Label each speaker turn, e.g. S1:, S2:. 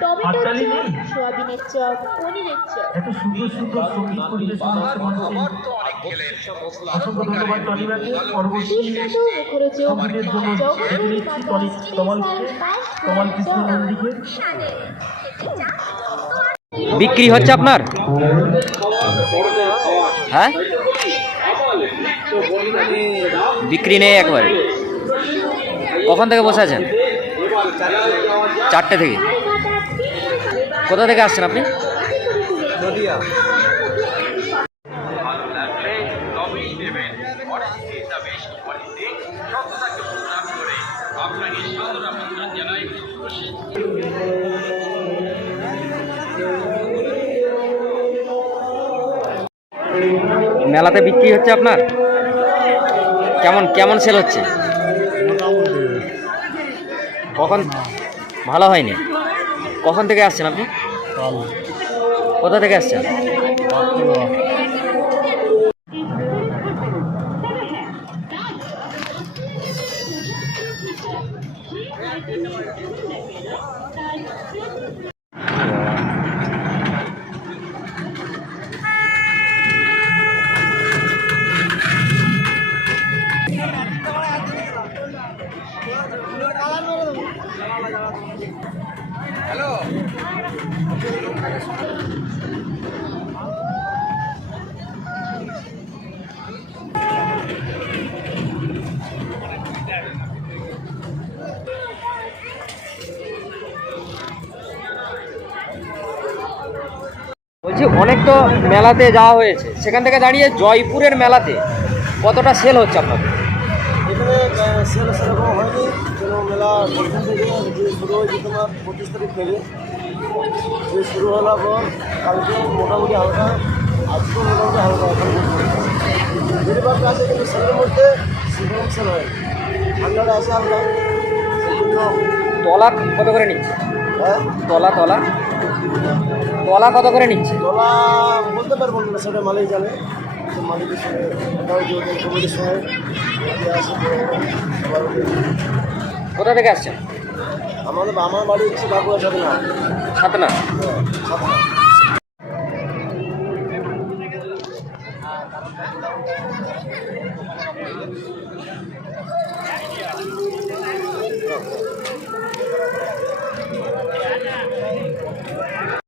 S1: টমেটোর চপ সোয়াবিনের চপ পনিরের চপ।
S2: এত সুন্দর সুন্দর সংগীত পরিবেশন অসংখ্য ধন্যবাদ টনিবাকে পরবর্তী সঙ্গীতের জন্য
S1: জগন্নাথ
S2: ডেকে টনি তমালকে তমাল কৃষ্ণ নন্দীকে
S3: বিক্রি হচ্ছে আপনার? হ্যাঁ? বিক্রি নেই একবারে। কখন থেকে বসে আছেন? চারটে থেকে। কোথা থেকে আসছেন আপনি? মেলাতে বিক্রি হচ্ছে আপনার? কেমন কেমন সেল হচ্ছে? কখন ভালো হয়নি? কখন থেকে আসছেন আপনি? কোথা থেকে আসছেন? বলছি অনেক তো মেলাতে যাওয়া হয়েছে। সেখান থেকে দাঁড়িয়ে জয়পুরের মেলাতে কতটা সেল হচ্ছে আপনাদের?
S4: সেল সেরকম হয়নি। যেন মেলা প্রথম থেকে যে শুরু হয়েছে তোমার পঁচিশ তারিখ থেকে। যে শুরু হওয়ার পর কালকে মোটামুটি হালকা আজকেও মোটামুটি হালকা বেশিরভাগ আছে কিন্তু সেলের মধ্যে সেরকম সেল হয়। ঠান্ডাটা আছে হালকা সেই জন্য
S3: তলা কত করে নিচ্ছে?
S4: হ্যাঁ?
S3: তলা তলা। তলা কত করে নিচ্ছে?
S4: তোলা বলতে পারব না সেটা মালিক জানে। কোথা
S3: থেকে আসছেন?
S4: আমাদের আমার বাড়ি হচ্ছে বাঁকুড়া ছাতনা
S3: সাতনা
S4: হ্যাঁ, সাতনা